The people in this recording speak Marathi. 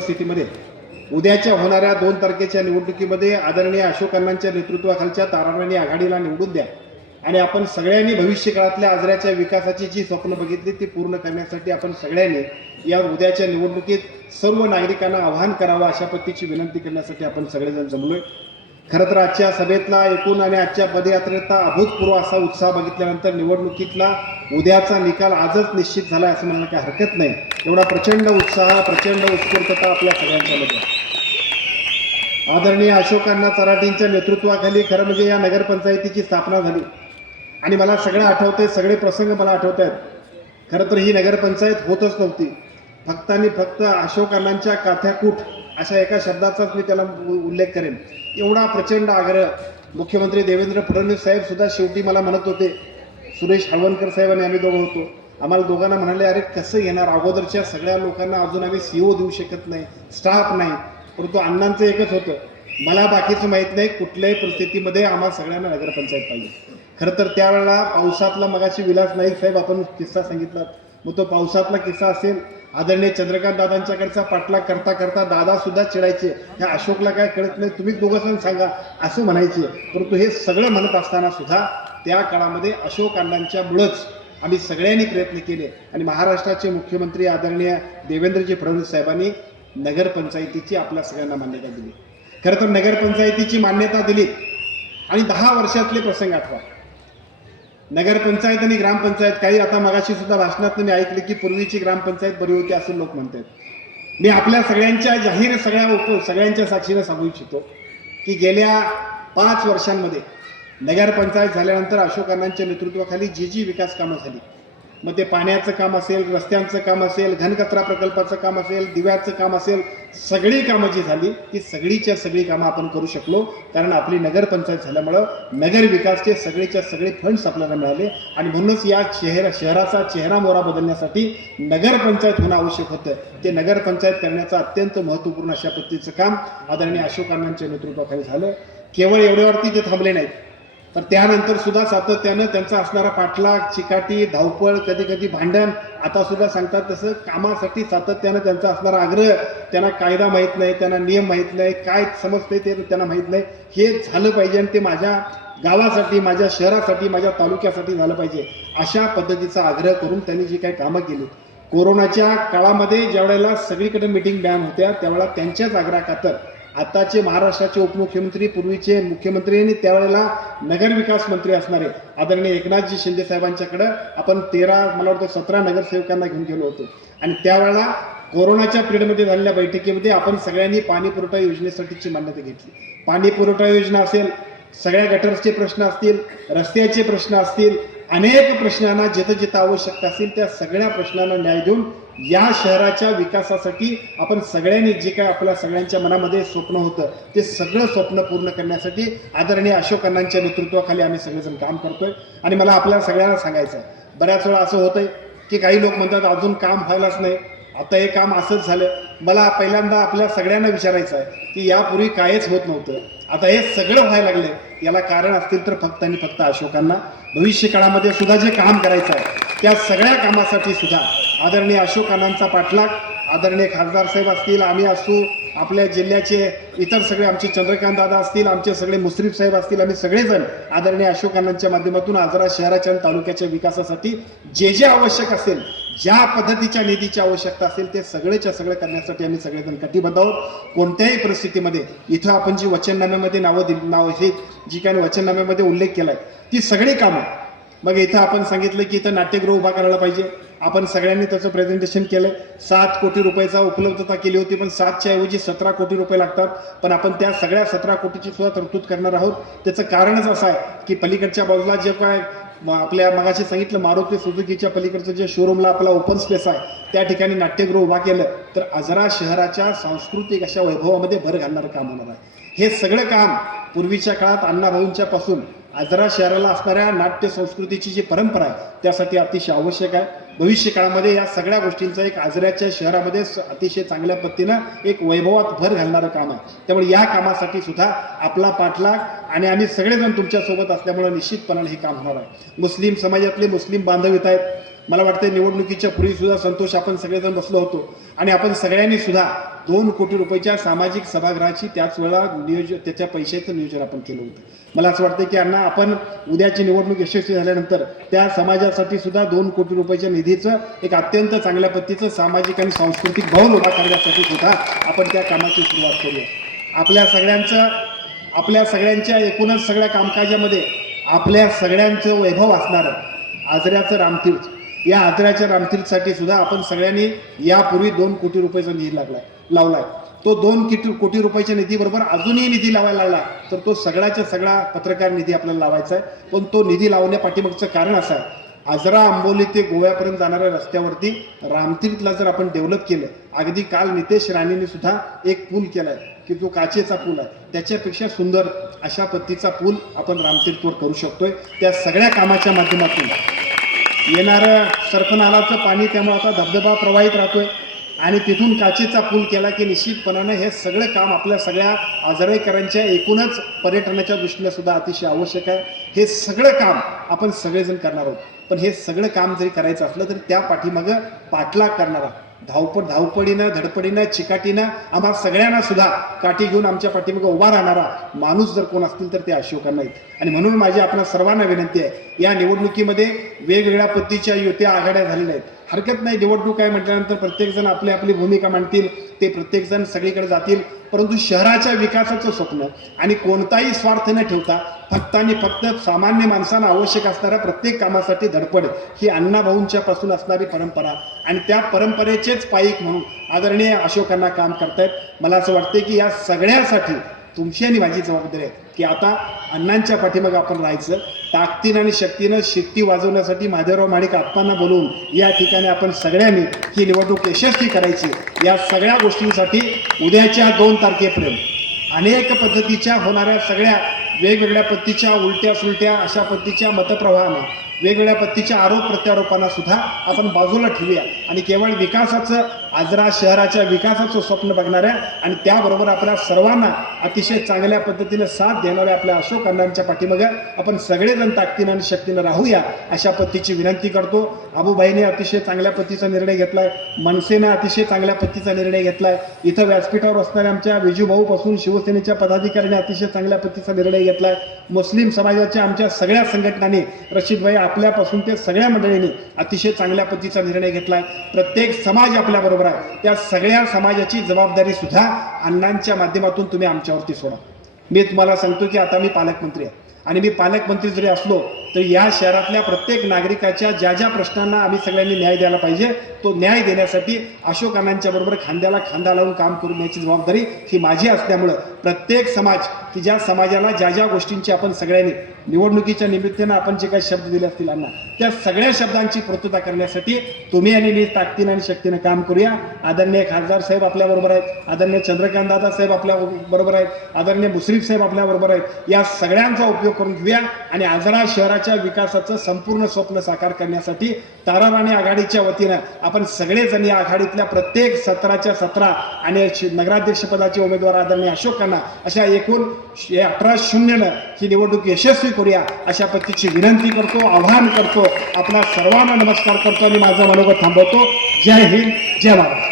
स्थितीमध्ये उद्याच्या होणाऱ्या 2 तारखेच्या निवडणुकीमध्ये आदरणीय अशोक अण्णांच्या नेतृत्वाखालच्या तारांनी आघाडीला निवडून द्या आणि आपण सगळ्यांनी भविष्य काळातल्या आजऱ्याच्या विकासाची जी स्वप्न बघितली ती पूर्ण करण्यासाठी आपण सगळ्यांनी या उद्याच्या निवडणुकीत सर्व नागरिकांना आवाहन करावं अशा पद्धतीची विनंती करण्यासाठी आपण सगळेजण जमलोय. खरं तर आजच्या सभेतला एकूण आणि आजच्या पदयात्रेचा अभूतपूर्व असा उत्साह बघितल्यानंतर निवडणुकीतला उद्याचा निकाल आजच निश्चित झाला असं म्हणायला काही हरकत नाही. एवढा प्रचंड उत्साह, प्रचंड उत्स्फूर्तता आपल्या सगळ्यांच्यामध्ये. आदरणीय अशोक अण्णा चराटेंच्या नेतृत्वाखाली खरं म्हणजे या नगरपंचायतीची स्थापना झाली आणि मला सगळं आठवतंय, सगळे प्रसंग मला आठवत आहेत. खरं तर ही नगरपंचायत होतच नव्हती. फक्त आणि फक्त अशोक अण्णांच्या काथ्याकूट अशा एका शब्दाचाच मी त्याला उल्लेख करेन. एवढा प्रचंड आग्रह मुख्यमंत्री देवेंद्र फडणवीस साहेब सुद्धा शेवटी मला म्हणत होते, सुरेश हळवणकर साहेब आणि आम्ही दोघं होतो, आम्हाला दोघांना म्हणाले, अरे कसं येणार, अगोदरच्या सगळ्या लोकांना अजून आम्ही सीओ देऊ शकत नाही, स्टाफ नाही. परंतु अण्णांचं एकच होतं, मला बाकीचं माहीत नाही, कुठल्याही परिस्थितीमध्ये आम्हाला सगळ्यांना नगरपंचायत पाहिजे. खरं तर त्यावेळेला पावसातला मगाशी विलास नाईक साहेब आपण किस्सा सांगितला, मग तो पावसातला किस्सा असेल. आदरणीय चंद्रकांत दादांच्याकडचा पाठलाग करता करता दादा सुद्धा चिडायचे, ह्या अशोकला काय कळत नाही, तुम्ही दोघं जण सांगा असं म्हणायचे. परंतु हे सगळं म्हणत असताना सुद्धा त्या काळामध्ये अशोक अण्णांच्यामुळंच आम्ही सगळ्यांनी प्रयत्न केले आणि महाराष्ट्राचे मुख्यमंत्री आदरणीय देवेंद्रजी फडणवीस साहेबांनी नगरपंचायतीची आपल्या सगळ्यांना मान्यता दिली. खरं तर नगरपंचायतीची मान्यता दिली आणि 10 वर्षातले प्रसंग आठवा. नगरपंचायत आणि ग्रामपंचायत, काही आता मगाशी सुद्धा भाषणात मी ऐकले की पूर्वीची ग्रामपंचायत बरी होती असं लोक म्हणतात. मी आपल्या सगळ्यांच्या जाहीर सगळ्यांच्या साक्षीने सांगू इच्छितो की गेल्या 5 वर्षांमध्ये नगरपंचायत झाल्यानंतर अशोक अण्णांच्या नेतृत्वाखाली जी विकास कामं झाली, मग ते पाण्याचं काम असेल, रस्त्यांचं काम असेल, घनकचरा प्रकल्पाचं काम असेल, दिव्याचं काम असेल, सगळी कामं जी झाली ती सगळीच्या सगळी कामं आपण करू शकलो. कारण आपली नगरपंचायत झाल्यामुळं नगर विकासचे सगळेच्या सगळे फंड्स आपल्याला मिळाले आणि म्हणूनच या शहराचा चेहरा मोहरा बदलण्यासाठी नगरपंचायत होणं आवश्यक होतं. ते नगरपंचायत करण्याचं अत्यंत महत्त्वपूर्ण अशा पद्धतीचं काम आदरणीय अशोक अण्णांच्या नेतृत्वाखाली झालं. केवळ एवढ्यावरती ते थांबले नाहीत, तर त्यानंतर सुद्धा सातत्यानं त्यांचा असणारा पाठलाग, चिकाटी, धावपळ, कधी कधी भांडण, आता सुद्धा सांगतात तसं कामासाठी सातत्यानं त्यांचा असणारा आग्रह. त्यांना कायदा माहीत नाही, त्यांना नियम माहीत नाही, काय समजते ते त्यांना माहीत नाही. हे झालं पाहिजे आणि ते माझ्या गावासाठी, माझ्या शहरासाठी, माझ्या तालुक्यासाठी झालं पाहिजे अशा पद्धतीचा आग्रह करून त्यांनी जी काही कामं केली. कोरोनाच्या काळामध्ये ज्यावेळेला सगळीकडे मीटिंग बॅन होत्या त्यावेळेला त्यांच्याच आग्रहाखातर आताचे महाराष्ट्राचे उपमुख्यमंत्री, पूर्वीचे मुख्यमंत्री आणि त्यावेळेला नगरविकास मंत्री असणारे आदरणीय एकनाथजी शिंदे साहेबांच्याकडं आपण 17 नगरसेवकांना घेऊन गेलो होतो आणि त्यावेळेला कोरोनाच्या पिरियडमध्ये झालेल्या बैठकीमध्ये आपण सगळ्यांनी पाणी पुरवठा योजनेसाठीची मान्यता घेतली. पाणी पुरवठा योजना असेल, सगळ्या गटर्सचे प्रश्न असतील, रस्त्याचे प्रश्न असतील, अनेक प्रश्नांना जिथं जिथं आवश्यकता असेल त्या सगळ्या प्रश्नांना न्याय देऊन या शहराच्या विकासासाठी आपण सगळ्यांनी जे काय आपल्या सगळ्यांच्या मनामध्ये स्वप्न होतं ते सगळं स्वप्न पूर्ण करण्यासाठी आदरणीय अशोक अण्णांच्या नेतृत्वाखाली आम्ही सगळेजण काम करतोय. आणि मला आपल्या सगळ्यांना सांगायचं आहे, बऱ्याच वेळा असं होतंय की काही लोक म्हणतात अजून काम व्हायलाच नाही, आता हे काम असंच झालं. मला पहिल्यांदा आपल्या सगळ्यांना विचारायचं आहे की यापूर्वी काहीच होत नव्हतं, आता हे सगळं व्हायला लागले. याला कारण असतील तर फक्त आणि फक्त अशोकांना. भविष्य काळामध्ये सुद्धा जे काम करायचं आहे त्या सगळ्या कामासाठी सुद्धा आदरणीय अशोक अण्णांचा पाठलाग, आदरणीय खासदार साहेब असतील, आम्ही असू, आपल्या जिल्ह्याचे इतर सगळे आमचे चंद्रकांत दादा असतील, आमचे सगळे मुश्रीफ साहेब असतील, आम्ही सगळेजण आदरणीय अशोक अण्णांच्या माध्यमातून आजरा शहराच्या आणि तालुक्याच्या विकासासाठी जे आवश्यक असेल, ज्या पद्धतीच्या निधीची आवश्यकता असेल ते सगळेच्या सगळं करण्यासाठी आम्ही सगळेजण कटिबद्ध आहोत. कोणत्याही परिस्थितीमध्ये इथं आपण जी वचननाम्यामध्ये नाव हे जी काही वचननाम्यामध्ये उल्लेख केला आहे ती सगळी कामं, मग इथं आपण सांगितलं की इथं नाट्यगृह उभा करायला पाहिजे, आपण सगळ्यांनी त्याचं प्रेझेंटेशन केलं. 7 कोटी रुपयाचा उपलब्धता केली होती, पण 7च्या ऐवजी 17 कोटी रुपये लागतात. पण आपण त्या सगळ्या 17 कोटीची सुद्धा तरतूद करणार आहोत. त्याचं कारणच असं आहे की पलीकडच्या बाजूला जे काय आपल्या मगाशी सांगितलं मारुती सुझुकीच्या पलीकडचं जे शोरूमला आपला ओपन स्पेस आहे त्या ठिकाणी नाट्यगृह उभा केलं तर आजरा शहराच्या सांस्कृतिक अशा वैभवामध्ये भर घालणारं काम होणार आहे. हे सगळं काम पूर्वीच्या काळात अण्णाभाऊंच्या पासून आजरा शहराला असणाऱ्या नाट्य संस्कृतीची जी परंपरा आहे त्यासाठी अतिशय आवश्यक आहे. भविष्य काळामध्ये या सगळ्या गोष्टींचं एक आजऱ्याच्या शहरामध्ये अतिशय चांगल्या पद्धतीनं एक वैभवात भर घालणारं काम आहे. त्यामुळे या कामासाठी सुद्धा आपला पाठलाग आणि आम्ही सगळेजण तुमच्यासोबत असल्यामुळे निश्चितपणाने हे काम होणार आहे. मुस्लिम समाजातले मुस्लिम बांधव येत आहेत, मला वाटतं निवडणुकीच्या पूर्वी सुद्धा संतोष आपण सगळेजण बसलो होतो आणि आपण सगळ्यांनी सुद्धा 2 कोटी रुपयाच्या सामाजिक सभागृहाची त्याच वेळा नियोजन, त्याच्या पैशाचं नियोजन आपण केलं होतं. मला असं वाटतं की अण्णा, आपण उद्याची निवडणूक यशस्वी झाल्यानंतर त्या समाजासाठी सुद्धा 2 कोटी रुपयाच्या निधीचं एक अत्यंत चांगल्या पद्धतीचं सामाजिक आणि सांस्कृतिक भवन उभा करण्यासाठी सुद्धा आपण त्या कामाची सुरुवात करूया. आपल्या सगळ्यांच्या एकूणच सगळ्या कामकाजामध्ये आपल्या सगळ्यांचं वैभव असणारं आजऱ्याचं रामतीर्थ, या आजऱ्याच्या रामतीर्थसाठी सुद्धा आपण सगळ्यांनी यापूर्वी 2 कोटी रुपयाचा निधी लावलाय. तो 2 कोटी रुपयाच्या निधीबरोबर अजूनही निधी लावायला लागला तर तो सगळ्याच्या सगळा पत्रकार निधी आपल्याला लावायचा आहे. पण तो निधी लावण्यापाठीमागचं कारण असं आहे, आजरा आंबोली ते गोव्यापर्यंत जाणाऱ्या रस्त्यावरती रामतीर्थला जर आपण डेव्हलप केलं, अगदी काल नितेश राणेंनी सुद्धा एक पूल केलाय की जो काचेचा पूल आहे, त्याच्यापेक्षा सुंदर अशा पद्धतीचा पूल आपण रामतीर्थवर करू शकतोय. त्या सगळ्या कामाच्या माध्यमातून येणारं सर्पनालाचं पाणी, त्यामुळे आता धबधबा प्रवाहित राहतोय आणि तिथून काचेचा पूल केला की निश्चितपणानं हे सगळं काम आपल्या सगळ्या आजरेकरांच्या एकूणच पर्यटनाच्या दृष्टीने सुद्धा अतिशय आवश्यक आहे. हे सगळं काम आपण सगळेजण करणार आहोत. पण हे सगळं काम जरी करायचं असलं तरी त्या पाठीमागं पाठलाग करणारा, धावपळीनं धडपडीनं चिकाटीनं आम्हा सगळ्यांना सुद्धा काठी घेऊन आमच्या पाठीमागं उभा राहणारा माणूस जर कोण असतील तर ते अशोकांना आहेत. आणि म्हणून माझी आपल्या सर्वांना विनंती आहे, या निवडणुकीमध्ये वेगवेगळ्या पद्धतीच्या युत्या आघाड्या झालेल्या आहेत. हरकत नाही, निवडणूक आहे म्हटल्यानंतर प्रत्येकजण आपली भूमिका मांडतील, ते प्रत्येकजण सगळीकडे जातील. परंतु शहराच्या विकासाचं स्वप्न आणि कोणताही स्वार्थ न ठेवता फक्त आणि फक्त सामान्य माणसांना आवश्यक असणाऱ्या प्रत्येक कामासाठी धडपड ही अण्णाभाऊंच्या पासून असणारी परंपरा आणि त्या परंपरेचेच पाईक म्हणून आदरणीय अशोकांना काम करतायत. मला असं वाटतं की या सगळ्यासाठी तुमची आणि माझी जबाबदारी आहे की आता अण्णांच्या पाठीमागे आपण राहायचं, ताकदीनं आणि शक्तीनं शिट्टी वाजवण्यासाठी महादेवराव माडिक आप्पांना बोलवून या ठिकाणी आपण सगळ्यांनी ही निवडणूक यशस्वी करायची. या सगळ्या गोष्टींसाठी उद्याच्या 2 तारखेपर्यंत अनेक पद्धतीच्या होणाऱ्या सगळ्या वेगवेगळ्या पद्धतीच्या उलट्या सुलट्या अशा पद्धतीच्या मतप्रवाहानं, वेगवेगळ्या पद्धतीच्या आरोप प्रत्यारोपांना सुद्धा आपण बाजूला ठेवूया आणि केवळ विकासाचं, आजरा शहराच्या विकासाचं स्वप्न बघणाऱ्या आणि त्याबरोबर आपल्या सर्वांना अतिशय चांगल्या पद्धतीने साथ देणाऱ्या आपल्या अशोक अण्णांच्या पाठीमागं आपण सगळेजण ताकदीनं आणि शक्तीनं राहूया अशा पद्धतीची विनंती करतो. आबूबाईने अतिशय चांगल्या पद्धतीचा निर्णय घेतलाय, मनसेनं अतिशय चांगल्या पद्धतीचा निर्णय घेतलाय, इथं व्यासपीठावर असणाऱ्या आमच्या विजूभाऊपासून शिवसेनेच्या पदाधिकाऱ्यांनी अतिशय चांगल्या पद्धतीचा निर्णय घेतलाय. मुस्लिम समाजाच्या आमच्या सगळ्या संघटनांनी, रशीदभाई आपल्यापासून ते सगळ्या मंडळींनी अतिशय चांगल्या पद्धतीचा निर्णय घेतलाय. प्रत्येक समाज आपल्याबरोबर आहे, त्या सगळ्या समाजाची जबाबदारी सुद्धा अण्णांच्या माध्यमातून तुम्ही आमच्यावरती सोडा. मी तुम्हाला सांगतो की आता मी पालकमंत्री आहे आणि मी पालकमंत्री जरी असलो तरी या शहरातल्या प्रत्येक नागरिकाच्या ज्या ज्या प्रश्नांना आम्ही सगळ्यांनी न्याय द्यायला पाहिजे, तो न्याय देण्यासाठी अशोक अण्णांच्या बरोबर खांद्याला खांदा लावून काम करून याची जबाबदारी ही माझी असल्यामुळं प्रत्येक समाज की ज्या समाजाला ज्या ज्या गोष्टींची आपण सगळ्यांनी निवडणुकीच्या निमित्तानं आपण जे काही शब्द दिले असतील अण्णा, त्या सगळ्या शब्दांची पूर्तता करण्यासाठी तुम्ही आणि मी ताकदीनं आणि शक्तीनं काम करूया. आदरणीय खासदार साहेब आपल्याबरोबर आहेत, आदरणीय चंद्रकांत दादा साहेब आपल्या बरोबर आहेत, आदरणीय मुश्रीफ साहेब आपल्याबरोबर आहेत. या सगळ्यांचा उपयोग करून घेऊया आणि आजरा शहराच्या विकासाचं संपूर्ण स्वप्न साकार करण्यासाठी ताराराणी आघाडीच्या वतीनं आपण सगळेजण या आघाडीतल्या प्रत्येक 17च्या 17 आणि नगराध्यक्षपदाचे उमेदवार आदरणीय अशोकांना अशा एकूण 18-0 ही निवडणूक यशस्वी करूया अशा पद्धतीची विनंती करतो, आवाहन करतो. आपल्या सर्वांना नमस्कार करतो आणि माझा मनोगत थांबवतो. जय हिंद, जय महाराष्ट्र.